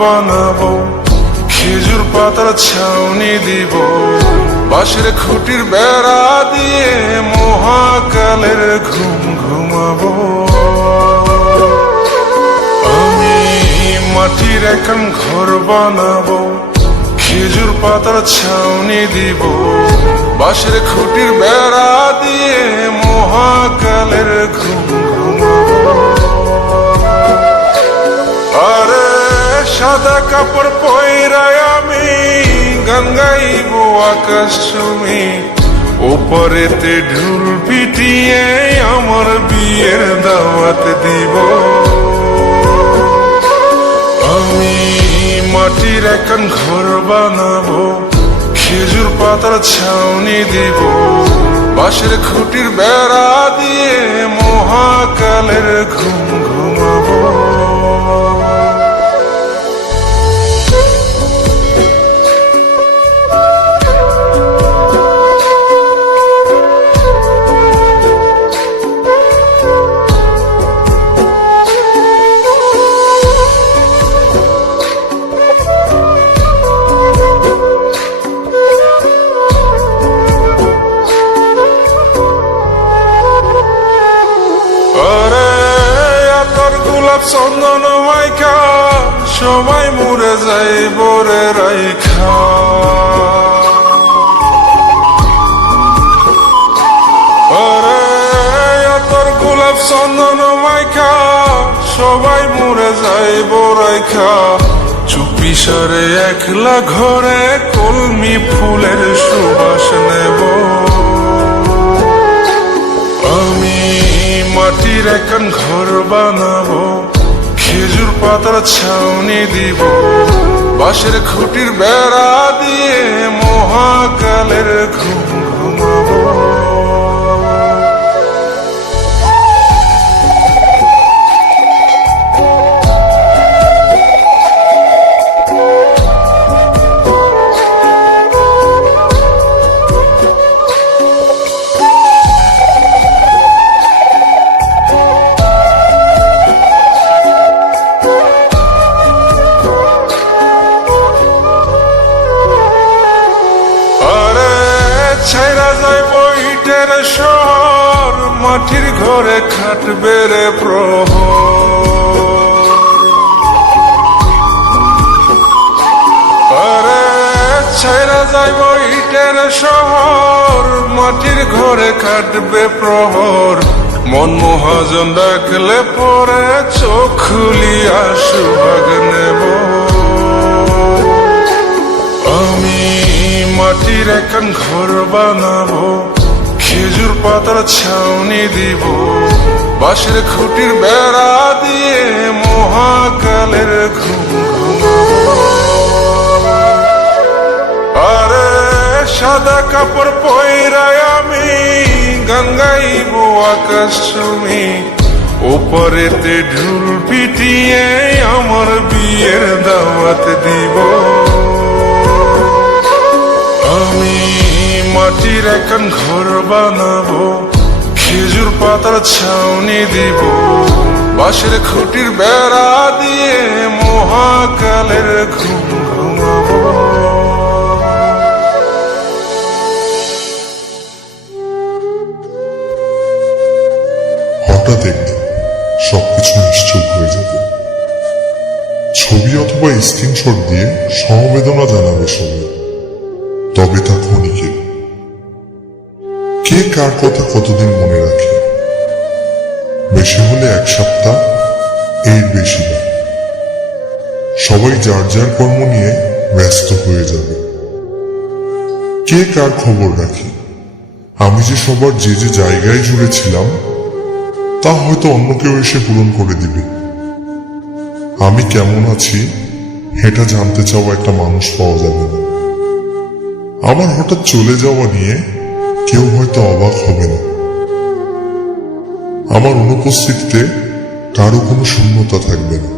বানাবো, খেজুর পাতার ছাউনি দিব, বাঁশের খুঁটির বেড়া দিয়ে মহাকালের ঘুম ঘুমাবো। আমি মাটির এখন ঘর বানাবো, খেজুর পাতার ছাউনি দিব, বাঁশের খুঁটির বেড়া দিয়ে মহাকালের ঘুম ঘুমাবো। আরে সাদা কাপড় পয়রায় আমি গান গাইব আকাশ চুমি, ওপরেতে ঢুল পিটিয়ে আমার বিয়ের দাওয়াত দিব। আমি মাটির এখন ঘর বানাবো, খেজুর পাতার ছাউনি দিব, বাঁশের খুঁটির বেড়া দিয়ে মহাকালের ঘুম ঘুমাবো। চন্দন মাইকা সবাই মরে যাই বরে রাইখা, আরে তোর গোলাপ চন্দন মাইকা সবাই মরে যাই বরাইখা, চুপি সারে একলা ঘরে কলমি ফুলের সুবাস নেব। আমি মাটির এখন ঘর বানাবো, খেজুর পাতার ছাউনি দিব, বাঁশের খুঁটির বেড়া দিয়ে মহাকালের ঘুম ঘুমাবো। ছাইরা যায় বইটের শহর, মাটির ঘরে খাটবে রে প্রহর। আরে ছাইরা যায় বইটের শহর, মাটির ঘরে খাটবে প্রহর। মন মহাজন ডাকলে পরে চোখ খুলিয়া সুভাগ নেব। আমি মাটির এখন ঘর বানাবো, খেজুর পাতার ছাউনি দিব, বাঁশের খুঁটির বেড়া দিয়ে মহাকালের ঘুম ঘুমাবো। আরে সাদা কাপড় পয়রায় আমি গান গাইব আকাশ চুমি, ওপরেতে ঢুল পিটিয়ে আমার বিয়ের দাওয়াত দিব। আমি মাটির এখন ঘর বানাবো, খেজুর পাতার ছাউনি দিব, বাঁশের খুঁটির বেড়া দিয়ে মহাকালের ঘুম ঘুমাবো। হঠাৎ একদিন সবকিছু নিশ্চুপ হয়ে যাবে। ছবি অথবা স্ক্রিনশট দিয়ে সমবেদনা জানাবে সবাই, তবে তা ক্ষণিকের। কে কার কথা কতদিন মনে রাখে? বেশি হলে এক সপ্তাহ, এর বেশি না। সবাই যার যার কর্ম নিয়ে ব্যস্ত হয়ে যাবে। কে কার খবর রাখে? আমি যে সবার যে যে জায়গায় জুড়ে ছিলাম তা হয়তো অন্য কেউ এসে পূরণ করে দিবে। আমি কেমন আছি এটা জানতে চাওয়া একটা মানুষ পাওয়া যাবে না। আমার হঠাৎ চলে যাওয়া নিয়ে কেউ হয়তো অবাক হবে না। আমার অনুপস্থিতিতে কারো কোনো শূন্যতা থাকবে না।